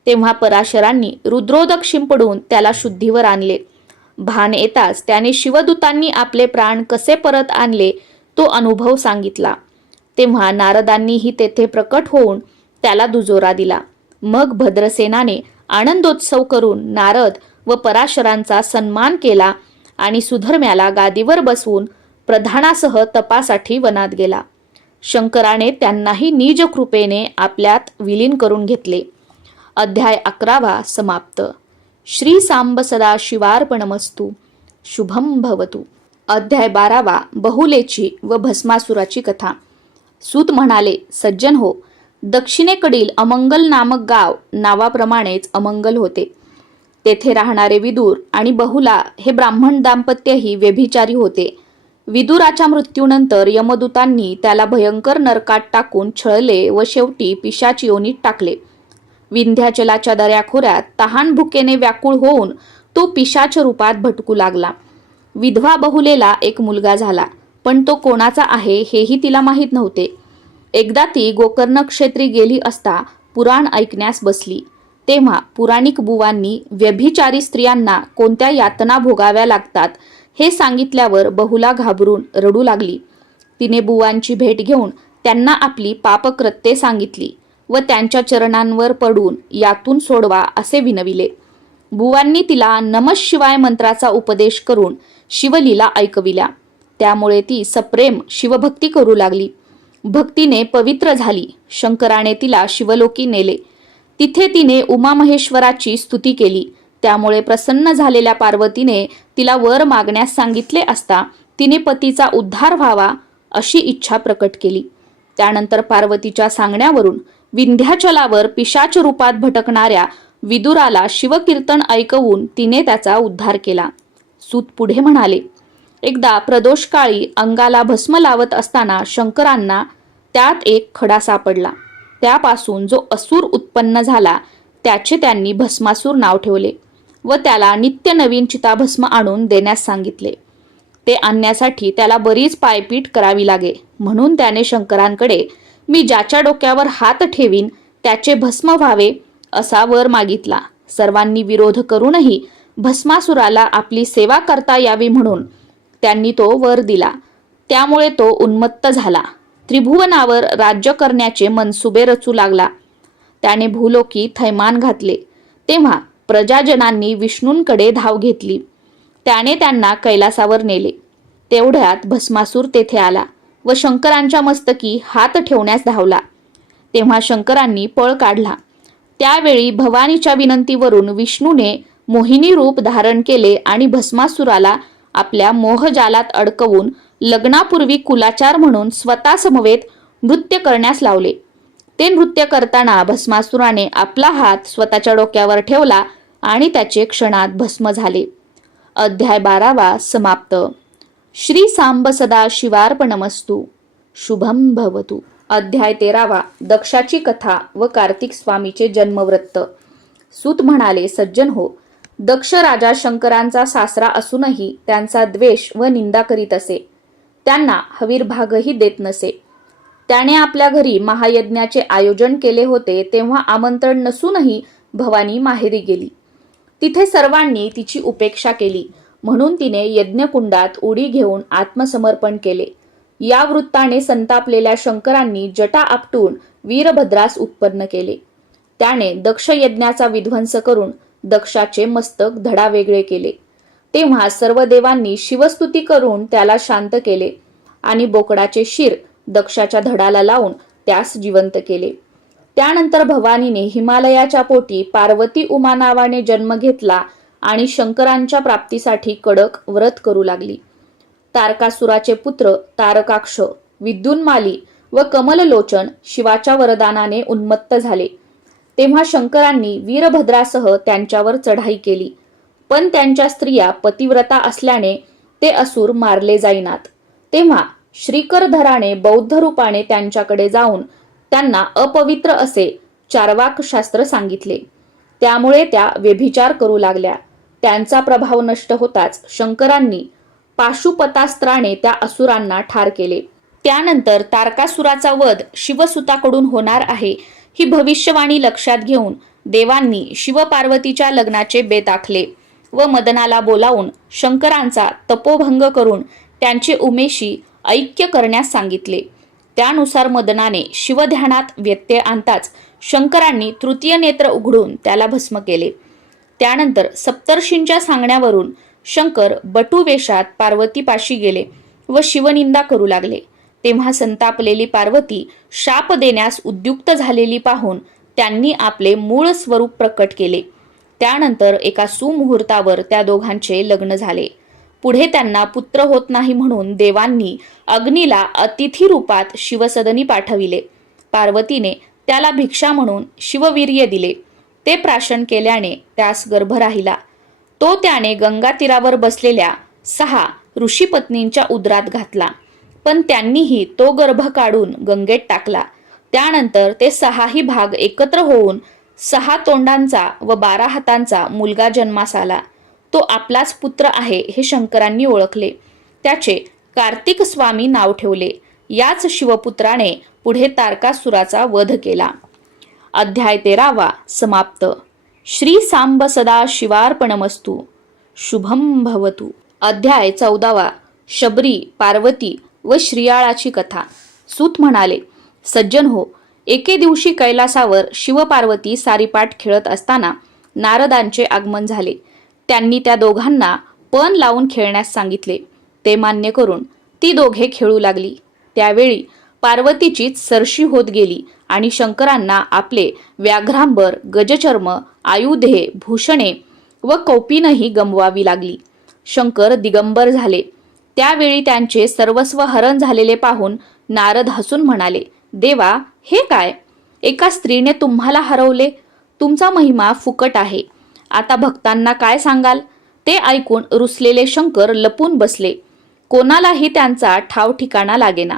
तेव्हा पराशरांनी रुद्रोदक शिंपडून त्याला शुद्धीवर आणले. भान येताच त्याने शिवदूतांनी आपले प्राण कसे परत आणले तो अनुभव सांगितला. तेव्हा नारदांनीही तेथे प्रकट होऊन त्याला दुजोरा दिला. मग भद्रसेनाने आनंदोत्सव करून नारद व पराशरांचा सन्मान केला आणि सुधर्म्याला गादीवर बसवून प्रधानासह तपासाठी वनात गेला. शंकराने त्यांनाही निज कृपेने आपल्यात विलीन करून घेतले. अध्याय 11वा समाप्त. श्री सांब सदा शिवार्पणमस्तु. शुभम भवतु. अध्याय 12वा बहुलेची व भस्मासुराची कथा. सूत म्हणाले, सज्जन हो, दक्षिणेकडील अमंगल नामक गाव नावाप्रमाणेच अमंगल होते. तेथे राहणारे विदुर आणि बहुला हे ब्राह्मण दाम्पत्यही व्यभिचारी होते. विदुराच्या मृत्यूनंतर यमदूतांनी त्याला भयंकर नरकात टाकून छळले व शेवटी पिशाच योनीत टाकले. विंध्याचलाच्या दऱ्याखोऱ्यात तहान भुकेने व्याकुळ होऊन तो पिशाच रूपात भटकू लागला. विधवा बहुलेला एक मुलगा झाला, पण तो कोणाचा आहे हेही तिला माहीत नव्हते. एकदा ती गोकर्ण क्षेत्री गेली असता पुराण ऐकण्यास बसली. तेव्हा पुराणिक बुवांनी व्यभिचारी स्त्रियांना कोणत्या यातना भोगाव्या लागतात हे सांगितल्यावर बहुला घाबरून रडू लागली. तिने बुवांची भेट घेऊन त्यांना आपली पापकृत्ये सांगितली व त्यांच्या चरणांवर पडून यातून सोडवा असे विनविले. बुवांनी तिला नमः शिवाय मंत्राचा उपदेश करून शिवलीला ऐकविल्या. त्यामुळे ती सप्रेम शिवभक्ती करू लागली. भक्तीने पवित्र झाली. शंकराने तिला शिवलोकी नेले. तिथे तिने उमामहेश्वराची स्तुती केली. त्यामुळे प्रसन्न झालेल्या पार्वतीने तिला वर मागण्यास सांगितले असता तिने पतीचा उद्धार व्हावा अशी इच्छा प्रकट केली. त्यानंतर पार्वतीच्या सांगण्यावरून विंध्याचलावर पिशाच रूपात भटकणाऱ्या विदुराला शिवकीर्तन ऐकवून तिने त्याचा उद्धार केला. सूत पुढे म्हणाले, एकदा प्रदोषकाळी अंगाला भस्म लावत असताना शंकरांना त्यात एक खडा सापडला. त्यापासून जो असुर उत्पन्न झाला त्याचे त्यांनी भस्मासूर नाव ठेवले व त्याला नित्य नवीन चिताभस्म आणून देण्यास सांगितले. ते आणण्यासाठी त्याला बरीच पायपीट करावी लागे. म्हणून त्याने शंकरांकडे मी ज्याच्या डोक्यावर हात ठेवीन त्याचे भस्म व्हावे असा वर मागितला. सर्वांनी विरोध करूनही भस्मासुराला आपली सेवा करता यावी म्हणून त्यांनी तो वर दिला. त्यामुळे तो उन्मत्त झाला. त्रिभुवनावर राज्य करण्याचे मनसुबे रचू लागला. त्याने भूलोकी थैमान घातले. तेव्हा प्रजाजनांनी विष्णूंकडे धाव घेतली. त्याने त्यांना कैलासावर नेले. तेवढ्यात भस्मासूर तेथे आला व शंकरांच्या मस्तकी हात ठेवण्यास धावला. तेव्हा शंकरांनी पळ काढला. त्यावेळी भवानीच्या विनंतीवरून विष्णूने मोहिनी रूप धारण केले आणि भस्मासुराला आपल्या मोहजालात अडकवून लग्नापूर्वी कुलाचार म्हणून स्वतः समवेत नृत्य करण्यास लावले. ते नृत्य करताना भस्मासुराने आपला हात स्वतःच्या डोक्यावर ठेवला आणि त्याचे क्षणात भस्म झाले. अध्याय 12वा समाप्त. श्री सांब सदा शिवार्पणमस्तु. शुभम भवतु. अध्याय 13वा दक्षाची कथा व कार्तिक स्वामीचे जन्मवृत्त. सूत म्हणाले, सज्जन हो, दक्ष राजा शंकरांचा सासरा असूनही त्यांचा द्वेष व निंदा करीत असे. त्यांना हवीरभागही देत नसे. त्याने आपल्या घरी महायज्ञाचे आयोजन केले होते तेव्हा आमंत्रण नसूनही भवानी माहेरी गेली. तिथे सर्वांनी तिची उपेक्षा केली म्हणून तिने यज्ञकुंडात उडी घेऊन आत्मसमर्पण केले. या वृत्ताने संतापलेल्या शंकरांनी जटा आपटून वीरभद्रास उत्पन्न केले. त्याने दक्ष यज्ञाचा विध्वंस करून दक्षाचे मस्तक धडा वेगळे केले. तेव्हा सर्व देवांनी शिवस्तुती करून त्याला शांत केले आणि बोकडाचे शिर दक्षाच्या धडाला लावून त्यास जिवंत केले. त्यानंतर भवानीने हिमालयाच्या पोटी पार्वती उमा नावाने जन्म घेतला आणि शंकरांच्या प्राप्तीसाठी कडक व्रत करू लागली. तारकासुराचे पुत्र तारकाक्ष, विद्युन्माली व कमललोचन शिवाच्या वरदानाने उन्मत्त झाले. तेव्हा शंकरांनी वीरभद्रासह त्यांच्यावर चढाई केली, पण त्यांच्या स्त्रिया पतिव्रता असल्याने ते असुर मारले जाईनात. तेव्हा श्रीकरधराने बौद्ध रूपाने त्यांच्याकडे जाऊन त्यांना अपवित्र असे चार्वाक शास्त्र सांगितले. त्यामुळे त्या व्यभिचार करू लागल्या. त्यांचा प्रभाव नष्ट होताच शंकरांनी पाशुपतास्त्राने त्या असुरांना ठार केले. त्यानंतर तारकासुराचा वध शिवसुताकडून होणार आहे ही भविष्यवाणी लक्षात घेऊन देवांनी शिवपार्वतीच्या लग्नाचे बेत आखले व मदनाला बोलावून शंकरांचा तपोभंग करून त्यांचे उमेशी ऐक्य करण्यास सांगितले. त्यानुसार मदनाने शिवध्यानात व्यत्यय आणताच शंकरांनी तृतीय नेत्र उघडून त्याला भस्म केले. त्यानंतर सप्तर्षींच्या सांगण्यावरून शंकर बटुवेशात पार्वतीपाशी गेले व शिवनिंदा करू लागले. तेव्हा संतापलेली पार्वती शाप देण्यास उद्युक्त झालेली पाहून त्यांनी आपले मूळ स्वरूप प्रकट केले. त्यानंतर एका सुमुहूर्तावर त्या दोघांचे लग्न झाले. पुढे त्यांना पुत्र होत नाही म्हणून देवांनी अग्नीला अतिथी रूपात शिवसदनी पाठविले. पार्वतीने त्याला भिक्षा म्हणून शिववीर्य दिले. ते प्राशन केल्याने त्यास गर्भ राहिला. तो त्याने गंगा तीरावर बसलेल्या 6 ऋषीपत्नींच्या उदरात घातला, पण त्यांनीही तो गर्भ काढून गंगेत टाकला. त्यानंतर ते 6ही भाग एकत्र होऊन 6 तोंडांचा व 12 हातांचा मुलगा जन्मास आला. तो आपलाच पुत्र आहे हे शंकरांनी ओळखले. त्याचे कार्तिक स्वामी नाव ठेवले. याच शिवपुत्राने पुढे तारकासुराचा वध केला. अध्याय 13 समाप्त. श्री सांब सदा शिवार्पणमस्तु. शुभम भवतु. अध्याय 14 शबरी, पार्वती व श्रीयाळाची कथा. सूत म्हणाले, सज्जन हो, एके दिवशी कैलासावर शिवपार्वती सारीपाट खेळत असताना नारदांचे आगमन झाले. त्यांनी त्या दोघांना पण लावून खेळण्यास सांगितले. ते मान्य करून ती दोघे खेळू लागली. त्यावेळी पार्वतीचीच सरशी होत गेली आणि शंकरांना आपले व्याघ्रांबर, गजचर्म, आयुधे, भूषणे व कौपीनही गमवावी लागली. शंकर दिगंबर झाले. त्यावेळी त्यांचे सर्वस्व हरण झालेले पाहून नारद हसून म्हणाले, देवा, हे काय? एका स्त्रीने तुम्हाला हरवले. तुमचा महिमा फुकट आहे. आता भक्तांना काय सांगाल? ते ऐकून रुसलेले शंकर लपून बसले. कोणालाही त्यांचा ठाव ठिकाणा लागेना.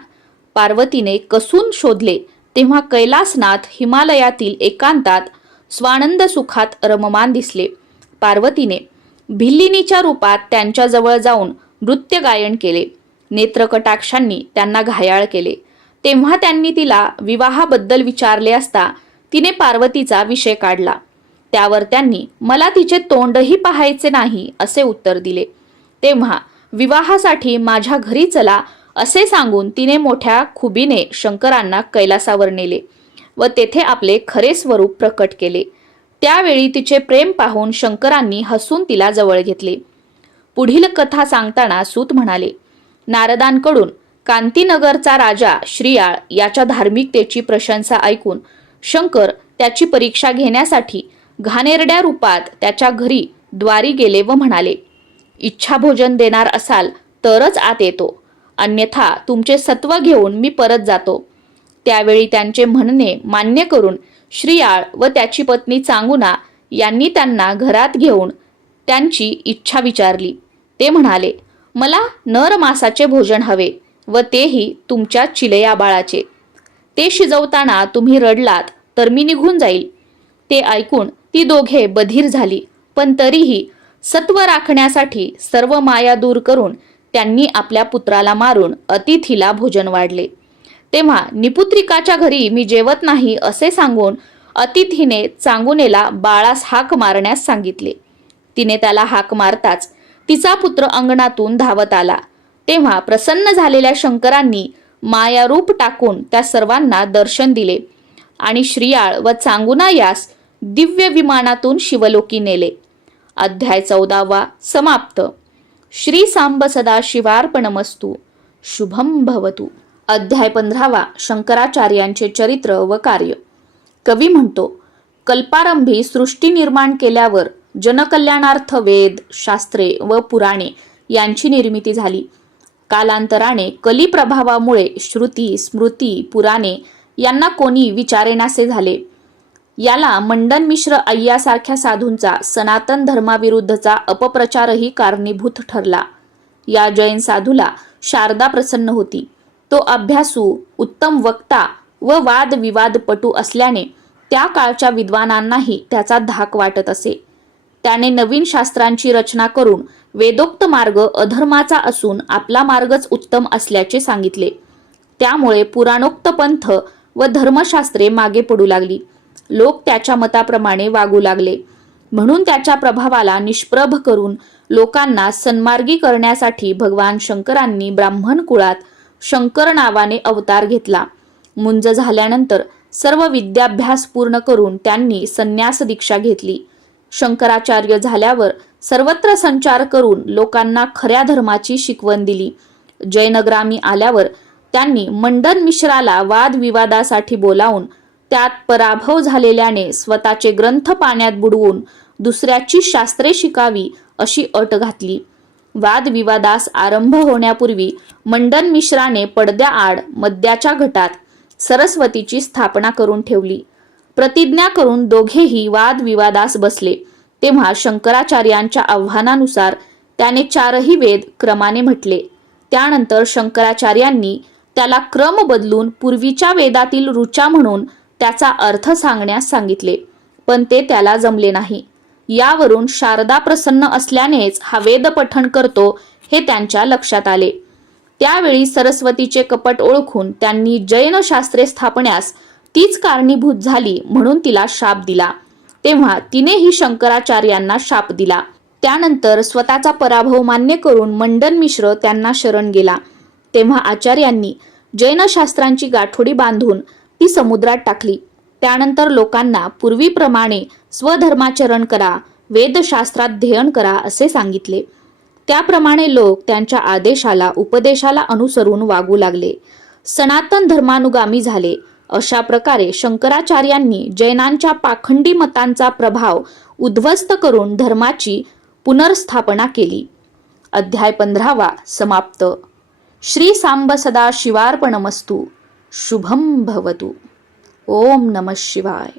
पार्वतीने कसून शोधले तेव्हा कैलासनाथ हिमालयातील एकांतात स्वानंद सुखात रममान दिसले. पार्वतीने भिल्लिनीच्या रूपात त्यांच्या जवळ जाऊन नृत्य गायन केले. नेत्रकटाक्षांनी त्यांना घायाळ केले. तेव्हा त्यांनी तिला विवाहाबद्दल विचारले असता तिने पार्वतीचा विषय काढला. त्यावर त्यांनी मला तिचे तोंडही पाहायचे नाही असे उत्तर दिले. तेव्हा विवाहासाठी माझ्या घरी चला असे सांगून तिने मोठ्या खुबीने शंकरांना कैलासावर नेले व तेथे आपले खरे स्वरूप प्रकट केले. त्यावेळी तिचे प्रेम पाहून शंकरांनी हसून तिला जवळ घेतले. पुढील कथा सांगताना सूत म्हणाले, नारदांकडून कांतीनगरचा राजा श्रीयाळ याच्या धार्मिकतेची प्रशंसा ऐकून शंकर त्याची परीक्षा घेण्यासाठी घाणेरड्या रूपात त्याच्या घरी द्वारी गेले व म्हणाले, इच्छा भोजन देणार असाल तरच आत येतो, अन्यथा तुमचे सत्व घेऊन मी परत जातो. त्यावेळी त्यांचे म्हणणे मान्य करून श्रीयाळ व त्याची पत्नी चांगुना यांनी त्यांना घरात घेऊन त्यांची इच्छा विचारली. ते म्हणाले, मला नर मासाचे भोजन हवे व तेही तुमच्या चिलया बाळाचे. ते शिजवताना तुम्ही रडलात तर मी निघून जाईल. ते ऐकून ती दोघे बधीर झाली, पण तरीही सत्व राखण्यासाठी सर्व माया दूर करून त्यांनी आपल्या पुत्राला मारून अतिथीला भोजन वाढले. तेव्हा निपुत्रिकाच्या घरी मी जेवत नाही असे सांगून अतिथीने चांगुनेला बाळास हाक मारण्यास सांगितले. तिने त्याला हाक मारताच तिचा पुत्र अंगणातून धावत आला. तेव्हा प्रसन्न झालेल्या शंकरांनी मायारूप टाकून त्या सर्वांना दर्शन दिले आणि श्रीयाळ व चांगुना यास दिव्य विमानातून शिवलोकी नेले. अध्याय 14 समाप्त. श्री सांब सदा शिवार्पणमस्तु. शुभम भवतु. अध्याय 15 शंकराचार्यांचे चरित्र व कार्य. कवी म्हणतो, कल्पारंभी सृष्टी निर्माण केल्यावर जनकल्याणार्थ वेद, शास्त्रे व पुराणे यांची निर्मिती झाली. कालांतराने कली प्रभावामुळे श्रुती, स्मृती, पुराणे यांना कोणी विचारेनासे झाले. याला मंडन मिश्र अय्यासारख्या साधूंचा सनातन धर्माविरुद्धचा अपप्रचारही कारणीभूत ठरला. या जैन साधूला शारदा प्रसन्न होती. तो अभ्यासू, उत्तम वक्ता व वादविवादपटू असल्याने त्या काळच्या विद्वानांनाही त्याचा धाक वाटत असे. त्याने नवीन शास्त्रांची रचना करून वेदोक्त मार्ग अधर्माचा असून आपला मार्गच उत्तम असल्याचे सांगितले. त्यामुळे पुराणोक्त पंथ व धर्मशास्त्रे मागे पडू लागली. लोक त्याच्या मताप्रमाणे वागू लागले. म्हणून त्याच्या प्रभावाला निष्प्रभ करून लोकांना सन्मार्गी करण्यासाठी भगवान शंकरांनी ब्राह्मण कुळात शंकर नावाने अवतार घेतला. मुंज झाल्यानंतर सर्व विद्याभ्यास पूर्ण करून त्यांनी संन्यास दीक्षा घेतली. शंकराचार्य झाल्यावर सर्वत्र संचार करून लोकांना खऱ्या धर्माची शिकवण दिली. जयनग्रामी आल्यावर त्यांनी मंडन मिश्राला वादविवादासाठी बोलावून त्यात पराभव झालेल्याने स्वतःचे ग्रंथ पाण्यात बुडवून दुसऱ्याची शास्त्रे शिकावी अशी अट घातली. वादविवादास आरंभ होण्यापूर्वी मंडन मिश्राने पडद्याआड मद्याच्या घटात सरस्वतीची स्थापना करून ठेवली. प्रतिज्ञा करून दोघेही वादविवादास बसले. तेव्हा शंकराचार्यांच्या आव्हानानुसार त्याने 4ही वेद क्रमाने म्हटले. त्यानंतर शंकराचार्यांनी त्याला क्रम बदलून पूर्वीच्या वेदातील ऋचा म्हणून त्याचा अर्थ सांगण्यास सांगितले, पण ते त्याला जमले नाही. यावरून शारदा प्रसन्न असल्यानेच हा वेद पठण करतो हे त्यांच्या लक्षात आले. त्यावेळी सरस्वतीचे कपट ओळखून त्यांनी जैन शास्त्रे स्थापण्यास तीच कारणीभूत झाली म्हणून तिला शाप दिला. तेव्हा तिनेही शंकराचार्यांना शाप दिला. त्यानंतर स्वतःचा पराभव मान्य करून मंडन मिश्र त्यांना शरण गेला. तेव्हा आचार्यांनी जैन शास्त्रांची गाठोडी बांधून ती समुद्रात टाकली. त्यानंतर लोकांना पूर्वीप्रमाणे स्वधर्माचरण करा, वेदशास्त्राध्ययन करा असे सांगितले. त्याप्रमाणे लोक त्यांच्या आदेशाला उपदेशाला अनुसरून वागू लागले. सनातन धर्मानुगामी झाले. अशा प्रकारे शंकराचार्यांनी जैनांच्या पाखंडी मतांचा प्रभाव उद्ध्वस्त करून धर्माची पुनर्स्थापना केली. अध्याय 15 समाप्त. श्री सांब सदा शिवार्पणमस्तु. शुभम भवतु. ओम नमः शिवाय.